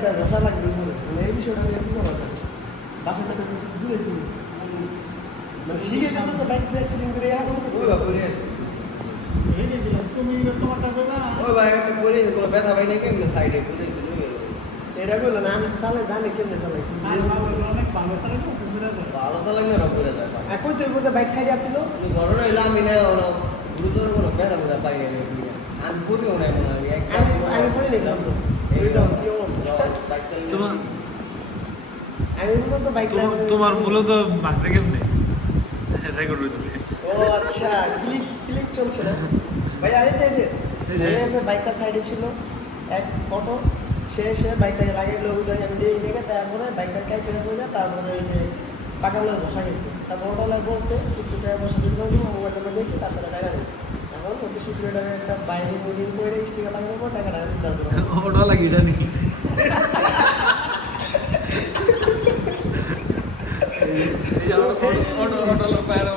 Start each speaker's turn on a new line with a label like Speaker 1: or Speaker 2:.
Speaker 1: Sir রসা লাগছে মনে এই বিষয়টা আমি আর কি করা যায় বাসার লোকের কিছু বুঝে তুমি মানে শিখে গেছে তো বাইক অ্যাক্সিডেন্ট করে এখন
Speaker 2: ওই বা পরে আছে।
Speaker 3: এই যে দিলাম তুমি তোমারটা কইবা
Speaker 2: ওই ভাই একটা পরে আছে কোনো ব্যথা পাই নাই কেমনে সাইডে পরে আছে লুয়ে রয়েছে
Speaker 1: এটা বলল না আমি তো চালাই জানি কেমনে চালাই।
Speaker 3: অনেক ভালো চালে তো যায়
Speaker 2: ভালো চালাক না পরে যায় ভাই
Speaker 1: কই তুই বুঝে বাইক সাইডে আসছিল
Speaker 2: ঘটনা হইল আমি না গুরুতর কোনো ব্যথা বোঝা পাই নাই আমি পরেও নাই আমি একদম
Speaker 1: আমি আমি পড়ে নিলাম তো
Speaker 2: এই
Speaker 1: এই দাও কি অবস্থা
Speaker 2: বাইক চালিয়ে
Speaker 4: তোমার?
Speaker 1: আমি বাইক
Speaker 4: মূলত ভাগছে কেমনে? রেকর্ড হইতেছে।
Speaker 1: ও আচ্ছা ক্লিক ক্লিক চলছে না? ভাই এই যে যে বাইকটা সাইডে ছিল এক অটো সে এসে বাইকটাকে লাগাইলো উঠে আমি দিয়ে নিয়ে তারপরে বাইকটা কাইতে করে তারপরে ওই যে পাকালে বসা গেছে। তারপর অটোলা বলছে কিছু টাকা বসে জন্য মোবাইল নাম্বার দিয়েছে তার সাথে টাকা নেই এখন অতি শীঘ্র একটা বাইরে মুডিং করে স্টিকার লাগানোর পর টাকাটা আমি উদ্ধার করব
Speaker 4: লাগি এটা নাকি హోటల్లో ప్రయాణం